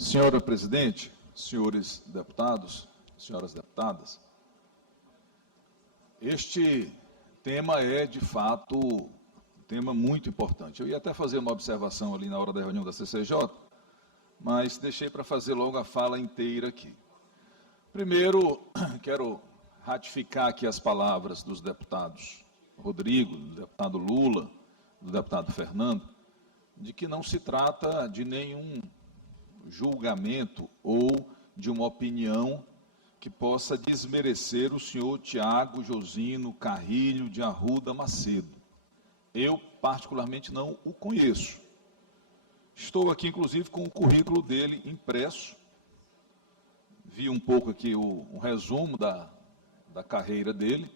Senhora presidente, senhores deputados, senhoras deputadas, este tema é, de fato, um tema muito importante. Eu ia até fazer uma observação ali na hora da reunião da CCJ, mas deixei para fazer logo a fala inteira aqui. Primeiro, quero ratificar aqui as palavras dos deputados Rodrigo, do deputado Lula, do deputado Fernando, de que não se trata de nenhum julgamento ou de uma opinião que possa desmerecer o senhor Tiago Josino Carrilho de Arruda Macedo. Eu, particularmente, não o conheço. Estou aqui, inclusive, com o currículo dele impresso. Vi um pouco aqui um resumo da carreira dele.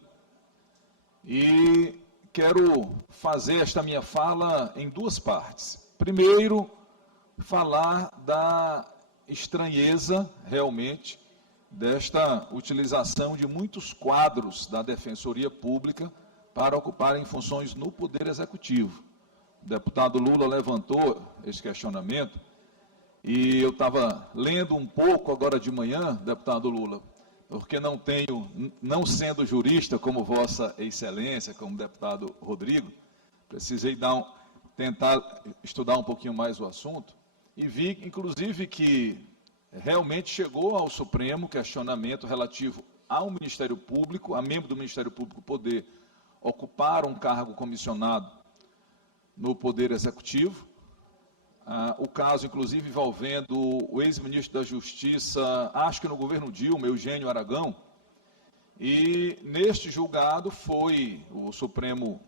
E quero fazer esta minha fala em duas partes. Primeiro, falar da estranheza, realmente, desta utilização de muitos quadros da Defensoria Pública para ocuparem funções no Poder Executivo. O deputado Lula levantou esse questionamento e eu estava lendo um pouco agora de manhã, deputado Lula, porque não sendo jurista como Vossa Excelência, como deputado Rodrigo, precisei tentar estudar um pouquinho mais o assunto e vi, inclusive, que realmente chegou ao Supremo questionamento relativo ao Ministério Público, a membro do Ministério Público poder ocupar um cargo comissionado no Poder Executivo. O caso, inclusive, envolvendo o ex-ministro da Justiça, acho que no governo Dilma, Eugênio Aragão, e neste julgado o Supremo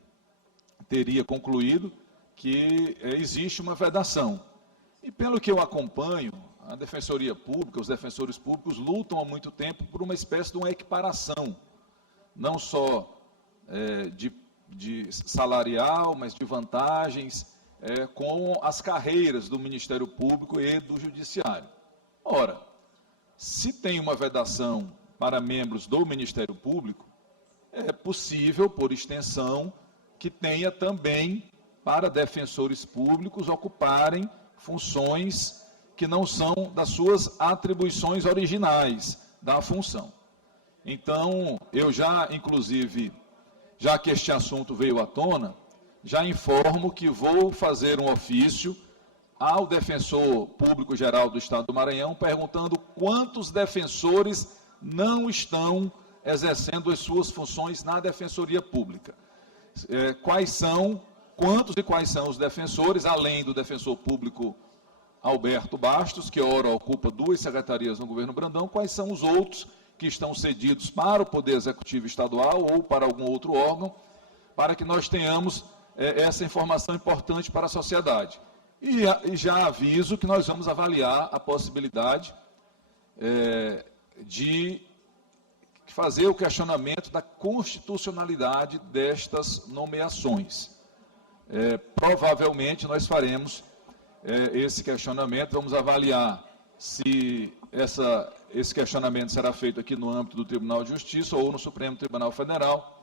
teria concluído que existe uma vedação. E pelo que eu acompanho, a Defensoria Pública, os defensores públicos lutam há muito tempo por uma espécie de uma equiparação, não só de salarial, mas de vantagens com as carreiras do Ministério Público e do Judiciário. Ora, se tem uma vedação para membros do Ministério Público, é possível, por extensão, que tenha também para defensores públicos ocuparem funções que não são das suas atribuições originais da função. Então, eu inclusive, já que este assunto veio à tona, já informo que vou fazer um ofício ao Defensor Público Geral do Estado do Maranhão, perguntando quantos defensores não estão exercendo as suas funções na Defensoria Pública. Quantos e quais são os defensores, além do defensor público Alberto Bastos, que ora ocupa 2 secretarias no governo Brandão, quais são os outros que estão cedidos para o Poder Executivo Estadual ou para algum outro órgão, para que nós tenhamos essa informação importante para a sociedade. E já aviso que nós vamos avaliar a possibilidade de fazer o questionamento da constitucionalidade destas nomeações. Provavelmente nós faremos esse questionamento, vamos avaliar se esse questionamento será feito aqui no âmbito do Tribunal de Justiça ou no Supremo Tribunal Federal,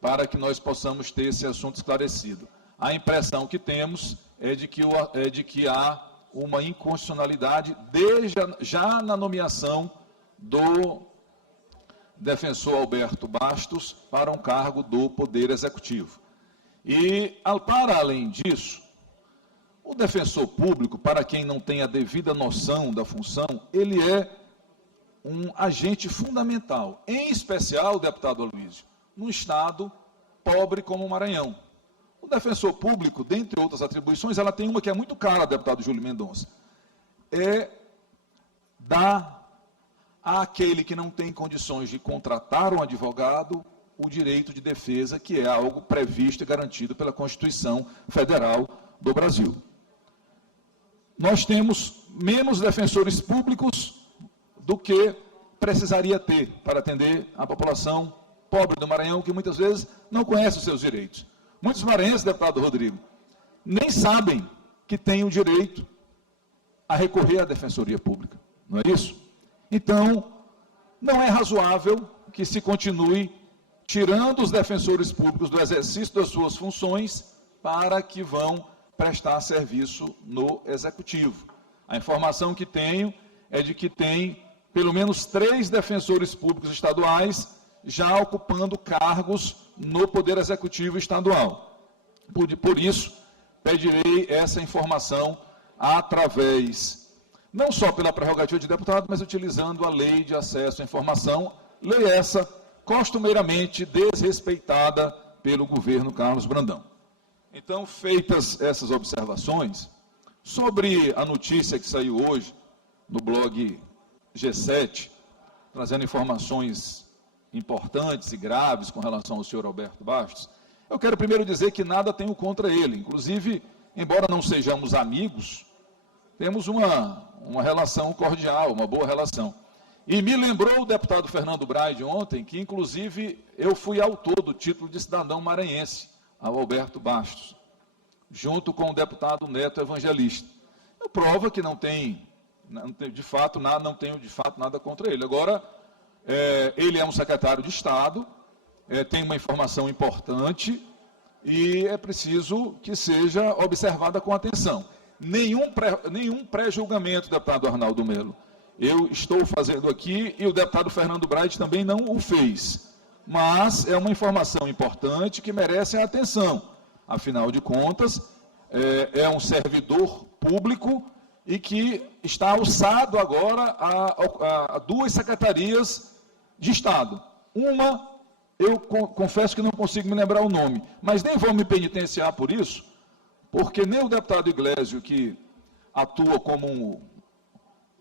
para que nós possamos ter esse assunto esclarecido. A impressão que temos é de que há uma inconstitucionalidade já na nomeação do defensor Alberto Bastos para um cargo do Poder Executivo. E, para além disso, o defensor público, para quem não tem a devida noção da função, ele é um agente fundamental, em especial, deputado Aloysio, num estado pobre como o Maranhão. O defensor público, dentre outras atribuições, ela tem uma que é muito cara, deputado Júlio Mendonça, dar àquele que não tem condições de contratar um advogado o direito de defesa, que é algo previsto e garantido pela Constituição Federal do Brasil. Nós temos menos defensores públicos do que precisaria ter para atender a população pobre do Maranhão, que muitas vezes não conhece os seus direitos. Muitos maranhenses, deputado Rodrigo, nem sabem que têm o direito a recorrer à Defensoria Pública, não é isso? Então, não é razoável que se continue tirando os defensores públicos do exercício das suas funções para que vão prestar serviço no Executivo. A informação que tenho é de que tem pelo menos 3 defensores públicos estaduais já ocupando cargos no Poder Executivo Estadual. Por isso, pedirei essa informação através, não só pela prerrogativa de deputado, mas utilizando a Lei de Acesso à Informação, lei essa costumeiramente desrespeitada pelo governo Carlos Brandão. Então, feitas essas observações, sobre a notícia que saiu hoje no blog G7, trazendo informações importantes e graves com relação ao senhor Alberto Bastos, eu quero primeiro dizer que nada tenho contra ele. Inclusive, embora não sejamos amigos, temos uma relação cordial, uma boa relação. E me lembrou o deputado Fernando Braide ontem, que inclusive eu fui autor do título de cidadão maranhense, ao Alberto Bastos, junto com o deputado Neto Evangelista. Eu provo que não tenho de fato nada contra ele. Agora, ele é um secretário de Estado, tem uma informação importante e é preciso que seja observada com atenção. Nenhum pré-julgamento, deputado Arnaldo Melo. Eu estou fazendo aqui e o deputado Fernando Braide também não o fez. Mas é uma informação importante que merece a atenção. Afinal de contas, é um servidor público e que está alçado agora a 2 secretarias de Estado. Uma, eu confesso que não consigo me lembrar o nome, mas nem vou me penitenciar por isso, porque nem o deputado Iglesio, que atua como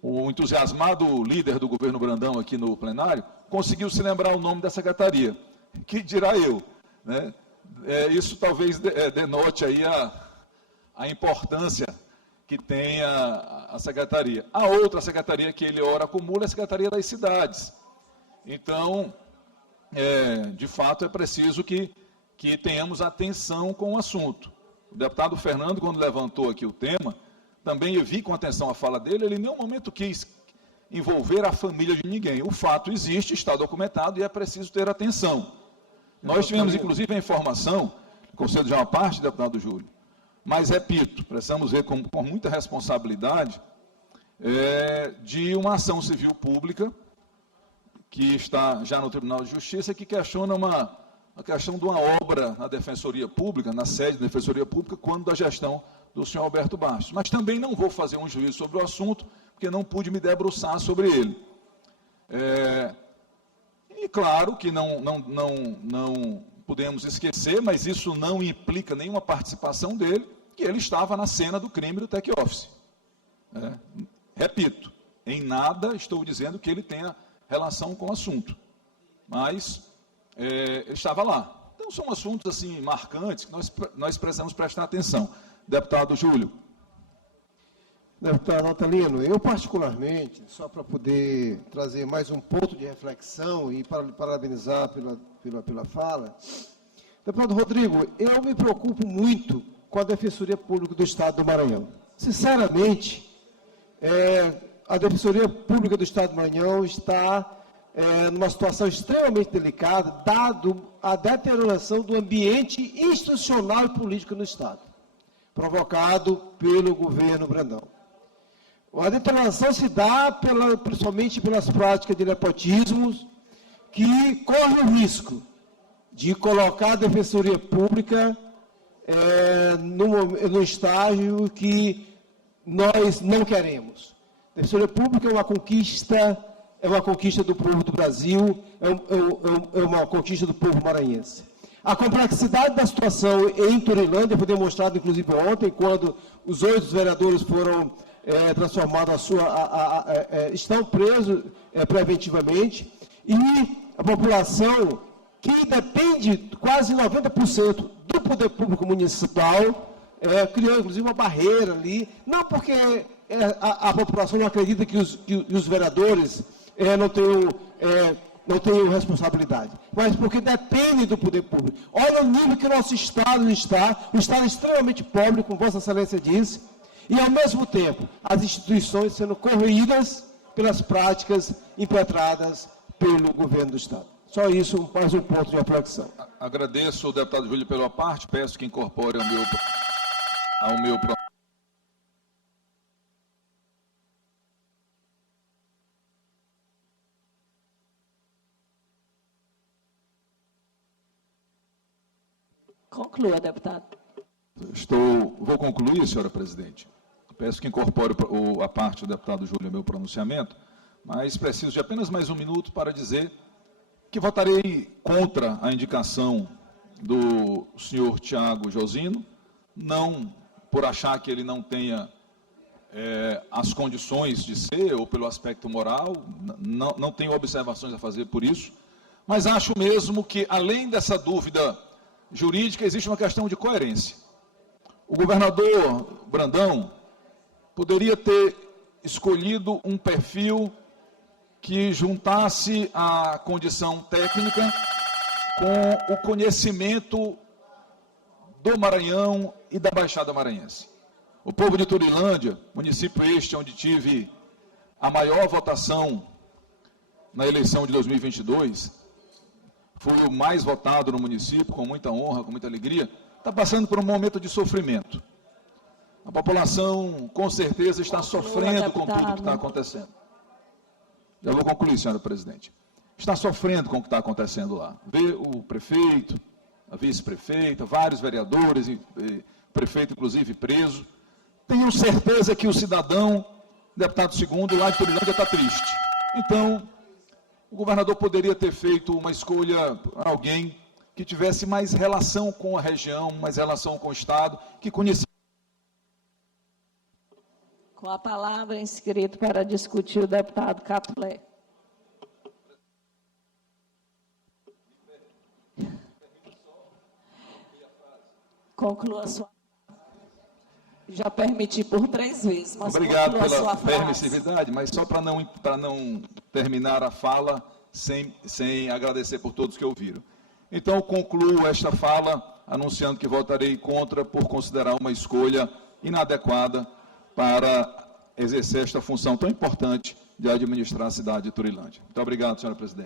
um entusiasmado líder do governo Brandão aqui no plenário, conseguiu se lembrar o nome da secretaria. Que dirá eu, né? Isso talvez denote aí a importância que tem a secretaria. A outra secretaria que ele ora acumula é a Secretaria das Cidades. Então, de fato, é preciso que tenhamos atenção com o assunto. O deputado Fernando, quando levantou aqui o tema, também eu vi com atenção a fala dele, ele em nenhum momento quis envolver a família de ninguém. O fato existe, está documentado e é preciso ter atenção. Nós tivemos, inclusive, a informação, concedo já uma parte, deputado Júlio, mas, repito, precisamos ver com muita responsabilidade, de uma ação civil pública, que está já no Tribunal de Justiça, que questiona a questão de uma obra na Defensoria Pública, na sede da Defensoria Pública, quando da gestão do senhor Alberto Bastos. Mas também não vou fazer um juízo sobre o assunto, porque não pude me debruçar sobre ele. E claro que não podemos esquecer, mas isso não implica nenhuma participação dele, que ele estava na cena do crime do Tech Office. Repito, em nada estou dizendo que ele tenha relação com o assunto, mas ele estava lá. Então são assuntos assim marcantes que nós precisamos prestar atenção. Deputado Júlio. Deputado Natalino, eu particularmente, só para poder trazer mais um ponto de reflexão e parabenizar pela fala, deputado Rodrigo, eu me preocupo muito com a Defensoria Pública do Estado do Maranhão. Sinceramente, a Defensoria Pública do Estado do Maranhão está numa situação extremamente delicada, dado a deterioração do ambiente institucional e político no Estado, provocado pelo governo Brandão. A deterioração se dá principalmente pelas práticas de nepotismo, que corre o risco de colocar a Defensoria Pública no estágio que nós não queremos. A Defensoria Pública é uma conquista do povo do Brasil, é uma conquista do povo maranhense. A complexidade da situação em Turilândia foi demonstrada, inclusive, ontem, quando os 8 vereadores foram transformados, estão presos preventivamente, e a população, que depende quase 90% do poder público municipal, criou, inclusive, uma barreira ali, não porque a população não acredita que os vereadores não tenham responsabilidade, mas porque depende do poder público. Olha o nível que o nosso Estado está, um Estado extremamente pobre, como Vossa Excelência disse, e, ao mesmo tempo, as instituições sendo corroídas pelas práticas impetradas pelo governo do Estado. Só isso, mais um ponto de reflexão. Agradeço o deputado Júlio pela parte, peço que incorpore ao meu Conclua, deputado. Vou concluir, senhora presidente. Peço que incorpore a parte do deputado Júlio ao meu pronunciamento, mas preciso de apenas mais um minuto para dizer que votarei contra a indicação do senhor Tiago Josino, não por achar que ele não tenha as condições de ser, ou pelo aspecto moral, não tenho observações a fazer por isso, mas acho mesmo que, além dessa dúvida jurídica, existe uma questão de coerência. O governador Brandão poderia ter escolhido um perfil que juntasse a condição técnica com o conhecimento do Maranhão e da Baixada Maranhense. O povo de Turilândia, município este onde tive a maior votação na eleição de 2022, fui o mais votado no município, com muita honra, com muita alegria, está passando por um momento de sofrimento. A população, com certeza, está sofrendo com tudo que está acontecendo. Já vou concluir, senhora presidente. Está sofrendo com o que está acontecendo lá. Vê o prefeito, a vice-prefeita, vários vereadores, prefeito, inclusive, preso. Tenho certeza que o cidadão, deputado segundo, lá de Turilândia, está triste. Então, o governador poderia ter feito uma escolha para alguém que tivesse mais relação com a região, mais relação com o Estado, que conhecia. Com a palavra, inscrito para discutir o deputado Catulé. Conclua a sua. Já permiti por 3 vezes, mas obrigado pela permissividade, mas só para não terminar a fala sem agradecer por todos que ouviram. Então, concluo esta fala anunciando que votarei contra por considerar uma escolha inadequada para exercer esta função tão importante de administrar a cidade de Turilândia. Muito obrigado, senhora presidente.